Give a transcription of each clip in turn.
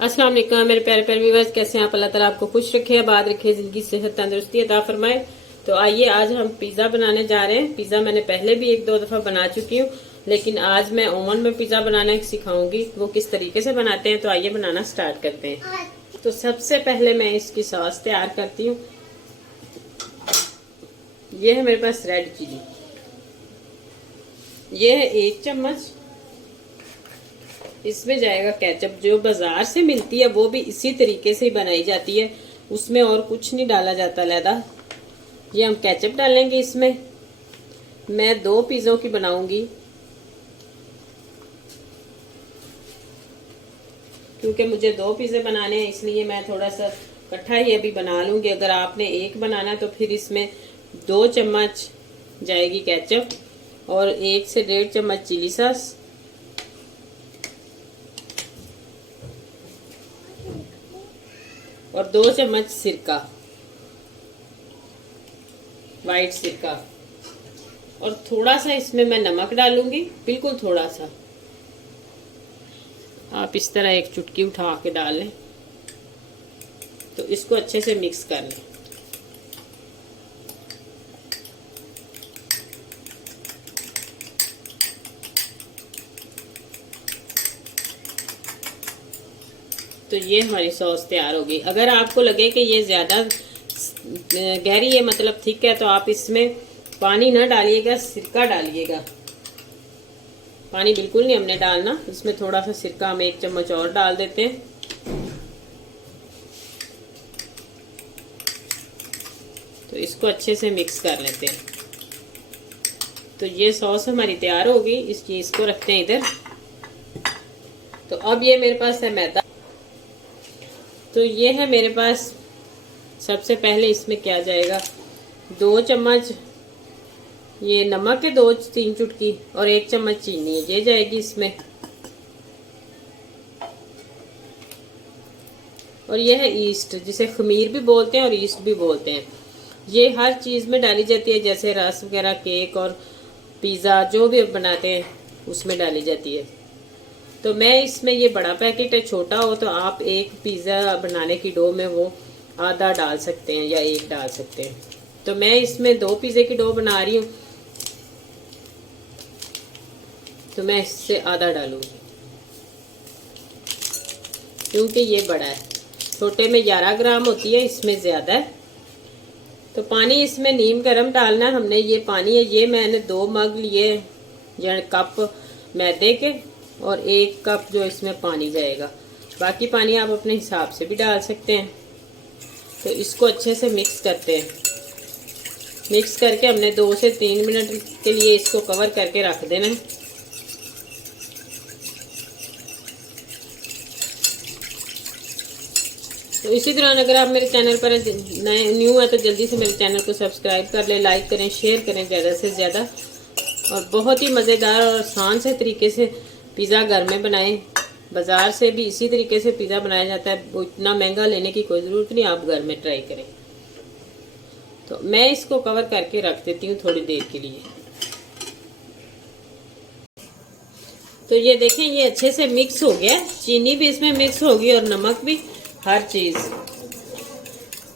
अस्सलाम वालेकुम मेरे प्यारे प्यारे व्यूअर्स, कैसे हैं आप? अल्लाह ताला आपको खुश रखे, आबाद रखे, जिंदगी सेहत तंदुरुस्ती अता फरमाए। तो आइए आज हम पिज्जा बनाने जा रहे हैं। पिज्जा मैंने पहले भी एक दो दफा बना चुकी हूँ, लेकिन आज मैं ओवन में पिज्जा बनाना सिखाऊंगी। वो किस तरीके से बनाते हैं, तो आइए बनाना स्टार्ट करते हैं। तो सबसे पहले मैं इसकी सॉस तैयार करती हूँ। ये है मेरे पास रेड चिली, ये है 1 चम्मच। इसमें जाएगा केचप, जो बाजार से मिलती है वो भी इसी तरीके से ही बनाई जाती है, उसमें और कुछ नहीं डाला जाता लैदा। ये हम केचप डालेंगे इसमें। मैं 2 पिज्जों की बनाऊंगी, क्योंकि मुझे 2 पिज्जे बनाने हैं, इसलिए मैं थोड़ा सा इकट्ठा ही अभी बना लूंगी। अगर आपने एक बनाना है तो फिर इसमें 2 चम्मच जाएगी केचप और 1 से 1.5 चम्मच चिली सॉस और 2 चम्मच सिरका, वाइट सिरका। और थोड़ा सा इसमें मैं नमक डालूंगी, बिल्कुल थोड़ा सा। आप इस तरह एक चुटकी उठा के डाल लें। तो इसको अच्छे से मिक्स कर लें। तो ये हमारी सॉस तैयार होगी। अगर आपको लगे कि ये ज्यादा गहरी है, मतलब थिक है, तो आप इसमें पानी ना डालिएगा, सिरका डालिएगा। पानी बिल्कुल नहीं हमने डालना, इसमें थोड़ा सा सिरका हम 1 चम्मच और डाल देते हैं। तो इसको अच्छे से मिक्स कर लेते हैं। तो ये सॉस हमारी तैयार होगी। इस चीज को रखते हैं इधर। तो अब ये मेरे पास है मैदा। तो ये है मेरे पास। सबसे पहले इसमें क्या जाएगा, 2 चम्मच ये नमक है, 2-3 चुटकी, और 1 चम्मच चीनी है, ये जाएगी इसमें। और ये है ईस्ट, जिसे खमीर भी बोलते हैं और ईस्ट भी बोलते हैं। ये हर चीज में डाली जाती है, जैसे रस वगैरह, केक और पिज्जा जो भी बनाते हैं उसमें डाली जाती है। तो मैं इसमें, ये बड़ा पैकेट है, छोटा हो तो आप एक पिज्जा बनाने की डो में वो आधा डाल सकते हैं या 1 डाल सकते हैं। तो मैं इसमें 2 पिज्जे की डो बना रही हूँ, तो मैं इससे आधा डालूंगी, क्योंकि ये बड़ा है। छोटे में 11 ग्राम होती है, इसमें ज्यादा है। तो पानी इसमें नीम गर्म डालना हमने। ये पानी है, ये मैंने 2 मग लिए या कप मैदे के, और 1 कप जो इसमें पानी जाएगा। बाकी पानी आप अपने हिसाब से भी डाल सकते हैं। तो इसको अच्छे से मिक्स करते हैं। मिक्स करके हमने 2 से 3 मिनट के लिए इसको कवर करके रख देना है। तो इसी तरह अगर आप मेरे चैनल पर नए न्यू है तो जल्दी से मेरे चैनल को सब्सक्राइब कर ले, लाइक करें, शेयर करें ज़्यादा से ज़्यादा। और बहुत ही मज़ेदार और आसान से तरीके से पिज़्ज़ा घर में बनाएं। बाज़ार से भी इसी तरीके से पिज़्ज़ा बनाया जाता है, वो इतना महंगा लेने की कोई ज़रूरत नहीं, आप घर में ट्राई करें। तो मैं इसको कवर करके रख देती हूँ थोड़ी देर के लिए। तो ये देखें, ये अच्छे से मिक्स हो गया, चीनी भी इसमें मिक्स होगी और नमक भी, हर चीज़।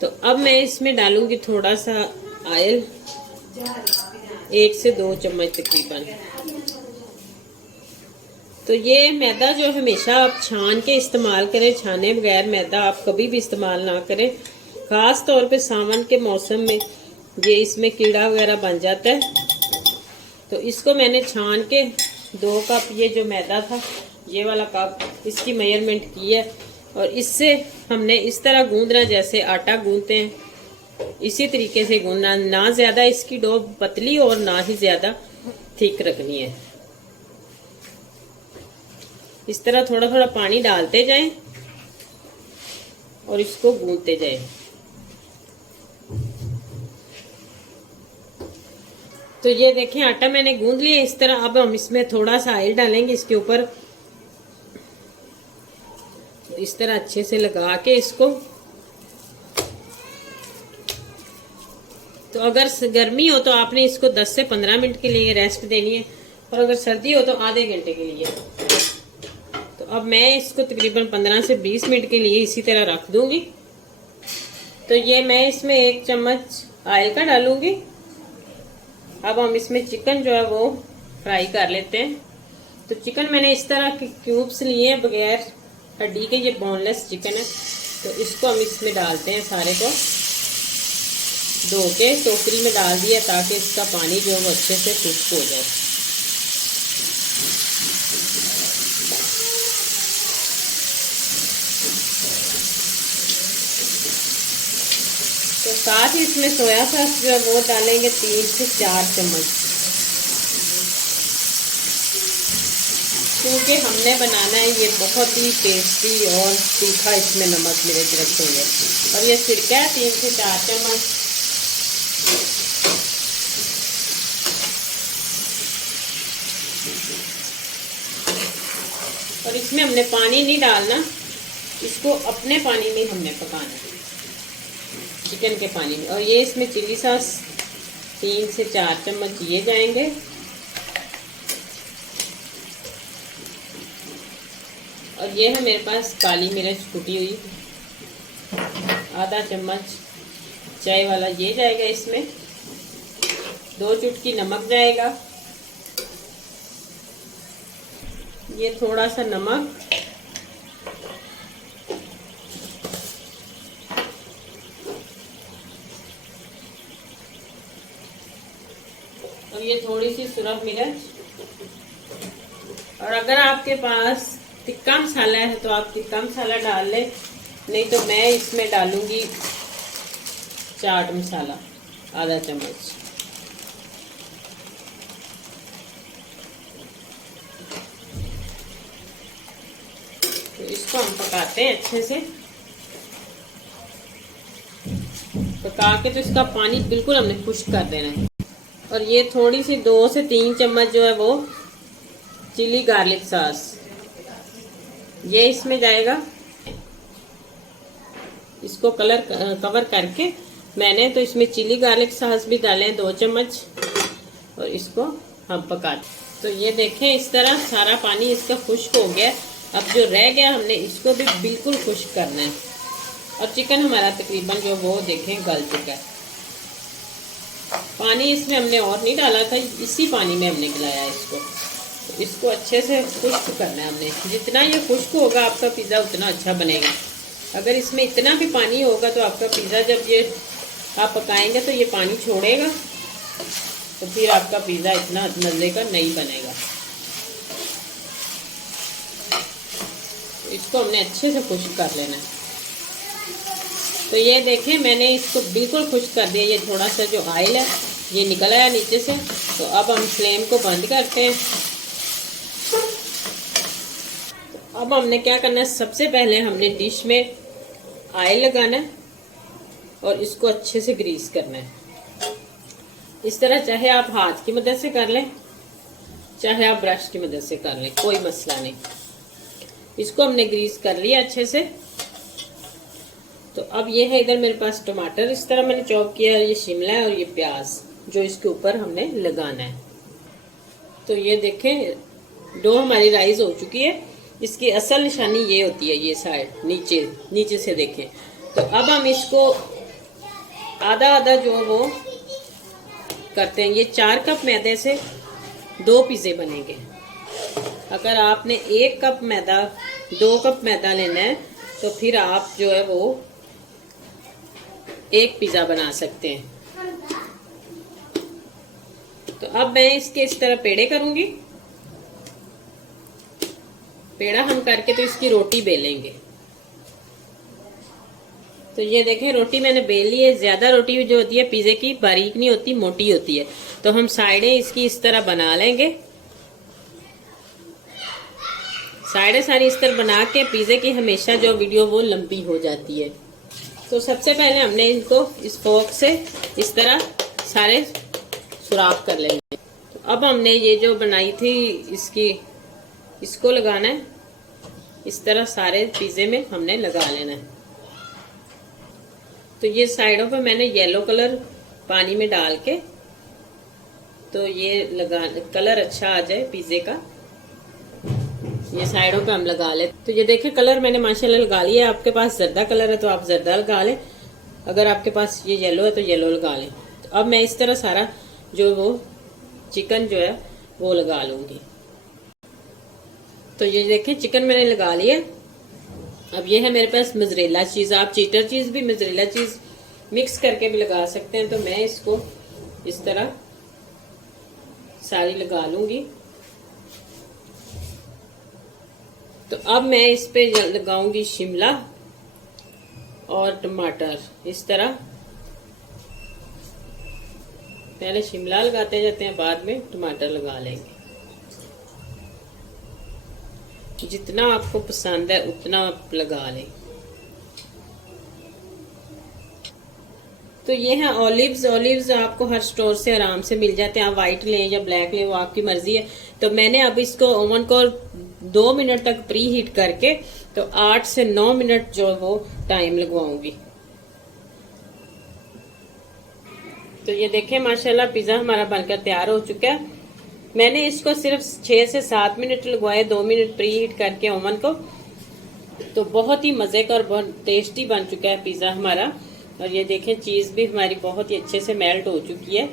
तो अब मैं इसमें डालूंगी थोड़ा सा ऑयल, 1 से 2 चम्मच तकरीबन। तो ये मैदा जो हमेशा आप छान के इस्तेमाल करें, छाने बगैर मैदा आप कभी भी इस्तेमाल ना करें। ख़ास तौर पे सावन के मौसम में ये इसमें कीड़ा वगैरह बन जाता है। तो इसको मैंने छान के 2 कप, ये जो मैदा था, ये वाला कप, इसकी मेजरमेंट की है। और इससे हमने इस तरह गूंदना जैसे आटा गूंदते हैं, इसी तरीके से गूंदना। ना ज़्यादा इसकी डो पतली और ना ही ज़्यादा थिक रखनी है। इस तरह थोड़ा थोड़ा पानी डालते जाएं और इसको गूंदते जाएं। तो ये देखें, आटा मैंने गूंद लिया इस तरह। अब हम इसमें थोड़ा सा ऑयल डालेंगे इसके ऊपर, इस तरह अच्छे से लगा के इसको। तो अगर गर्मी हो तो आपने इसको 10 से 15 मिनट के लिए रेस्ट देनी है, और अगर सर्दी हो तो आधे घंटे के लिए। तो अब मैं इसको तकरीबन 15 से 20 मिनट के लिए इसी तरह रख दूंगी। तो ये मैं इसमें 1 चम्मच ऑयल का डालूंगी। अब हम इसमें चिकन जो है वो फ्राई कर लेते हैं। तो चिकन मैंने इस तरह के क्यूब्स लिए हैं, बगैर हड्डी के, ये बोनलेस चिकन है। तो इसको हम इसमें डालते हैं, सारे को धो के टोकरी में डाल दिया ताकि इसका पानी जो है वो अच्छे से खुश्क हो जाए। तो साथ ही इसमें सोया सॉस जो है वो डालेंगे 3 से 4 चम्मच, क्योंकि हमने बनाना है ये बहुत ही टेस्टी और तीखा, इसमें नमक मिर्च रखेंगे। और ये सिरका है 3 से 4 चम्मच। और इसमें हमने पानी नहीं डालना, इसको अपने पानी में हमने पकाना है, चिकन के पानी में। और ये इसमें चिली सॉस 3 से 4 चम्मच ये जाएंगे। और ये है मेरे पास काली मिर्च कुटी हुई, आधा चम्मच चाय वाला ये जाएगा इसमें। 2 चुटकी नमक जाएगा, ये थोड़ा सा नमक, और ये थोड़ी सी सुरख मिर्च। और अगर आपके पास तिक्का मसाला है तो आप तिक्का मसाला डाल लें, नहीं तो मैं इसमें डालूंगी चाट मसाला आधा चम्मच। तो इसको हम पकाते हैं अच्छे से, पका के तो इसका पानी बिल्कुल हमने खुश्क कर देना है। और ये थोड़ी सी 2 से 3 चम्मच जो है वो चिली गार्लिक सॉस ये इसमें जाएगा। इसको कवर करके मैंने तो इसमें चिली गार्लिक सॉस भी डाले हैं 2 चम्मच, और इसको हम पकाते। तो ये देखें इस तरह सारा पानी इसका खुश्क हो गया। अब जो रह गया हमने इसको भी बिल्कुल खुश्क करना है। और चिकन हमारा तकरीबन जो वो देखें गल चुका है। पानी इसमें हमने और नहीं डाला था, इसी पानी में हमने गलाया इसको। तो इसको अच्छे से खुश्क करना है हमने। जितना ये खुश्क होगा आपका पिज़्ज़ा उतना अच्छा बनेगा। अगर इसमें इतना भी पानी होगा तो आपका पिज़्ज़ा जब ये आप पकाएंगे तो ये पानी छोड़ेगा, तो फिर आपका पिज़्ज़ा इतना मज़े का नहीं बनेगा। तो इसको हमने अच्छे से खुश्क कर लेना है। तो ये देखें मैंने इसको बिल्कुल खुश्क कर दिया। ये थोड़ा सा जो ऑयल है ये निकल आया नीचे से। तो अब हम फ्लेम को बंद करते हैं। तो अब हमने क्या करना है, सबसे पहले हमने डिश में ऑयल लगाना है और इसको अच्छे से ग्रीस करना है। इस तरह चाहे आप हाथ की मदद से कर लें, चाहे आप ब्रश की मदद से कर लें, कोई मसला नहीं। इसको हमने ग्रीस कर लिया अच्छे से। तो अब ये है इधर मेरे पास टमाटर इस तरह मैंने चॉप किया है, ये शिमला है और ये प्याज जो इसके ऊपर हमने लगाना है। तो ये देखें डो हमारी राइस हो चुकी है। इसकी असल निशानी ये होती है, ये साइड नीचे से देखें। तो अब हम इसको आधा आधा जो वो करते हैं। ये 4 कप मैदे से 2 पिज़्ज़े बनेंगे। अगर आपने 1 कप मैदा 2 कप मैदा लेना है तो फिर आप जो है वो 1 पिज़्ज़ा बना सकते हैं। तो अब मैं इसके इस तरह पेड़े करूंगी। पेड़ा हम करके तो इसकी रोटी बेलेंगे। तो ये देखें रोटी मैंने बेल ली है। ज्यादा रोटी जो होती है पिज़्ज़े की बारीक नहीं होती, मोटी होती है। तो हम साइडें इसकी इस तरह बना लेंगे। साइडें सारी इस तरह बना के पिज़्ज़े की हमेशा जो वीडियो वो लंबी हो जाती है। तो सबसे पहले हमने इनको इस फोर्क से इस तरह सारे सुराख कर लेंगे। तो अब हमने ये जो बनाई थी इसको लगाना है। इस तरह सारे पिज़्ज़े में हमने लगा लेना है। तो ये साइडों पे मैंने येलो कलर पानी में डाल के, तो ये कलर अच्छा आ जाए पिज़्ज़े का। ये साइडों पे हम लगा ले। तो ये देखिए कलर मैंने माशाल्लाह लगा लिया। आपके पास जर्दा कलर है तो आप जर्दा लगा लें, अगर आपके पास ये येलो है तो येलो लगा लें। तो अब मैं इस तरह सारा जो वो चिकन जो है वो लगा लूंगी। तो ये देखिए चिकन मैंने लगा लिया। अब ये है मेरे पास मोज़रेला चीज, आप चीटर चीज भी मोज़रेला चीज मिक्स करके भी लगा सकते हैं। तो मैं इसको इस तरह सारी लगा लूंगी। तो अब मैं इस पे लगाऊंगी शिमला और टमाटर। इस तरह पहले शिमला लगाते जाते हैं, बाद में टमाटर लगा लेंगे। जितना आपको पसंद है उतना आप लगा लें। तो ये है ऑलिव्स। ऑलिव्स आपको हर स्टोर से आराम से मिल जाते हैं, आप व्हाइट लें या ब्लैक लें, वो आपकी मर्जी है। तो मैंने अब इसको ओवन को 2 मिनट तक प्री हीट करके तो 8 से 9 मिनट जो वो टाइम लगवाऊंगी। तो ये देखें माशाल्लाह पिज्जा हमारा बनकर तैयार हो चुका है। मैंने इसको सिर्फ 6 से 7 मिनट लगवाए, 2 मिनट प्री हीट करके ओवन को। तो बहुत ही मजे का और बहुत टेस्टी बन चुका है पिज्जा हमारा। और ये देखें चीज भी हमारी बहुत ही अच्छे से मेल्ट हो चुकी है।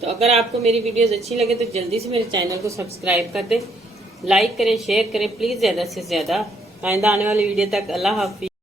तो अगर आपको मेरी वीडियोस अच्छी लगे तो जल्दी से मेरे चैनल को सब्सक्राइब कर दें, लाइक करें, शेयर करें प्लीज ज्यादा से ज्यादा। आइंदा आने वाली वीडियो तक अल्लाह हाफिज।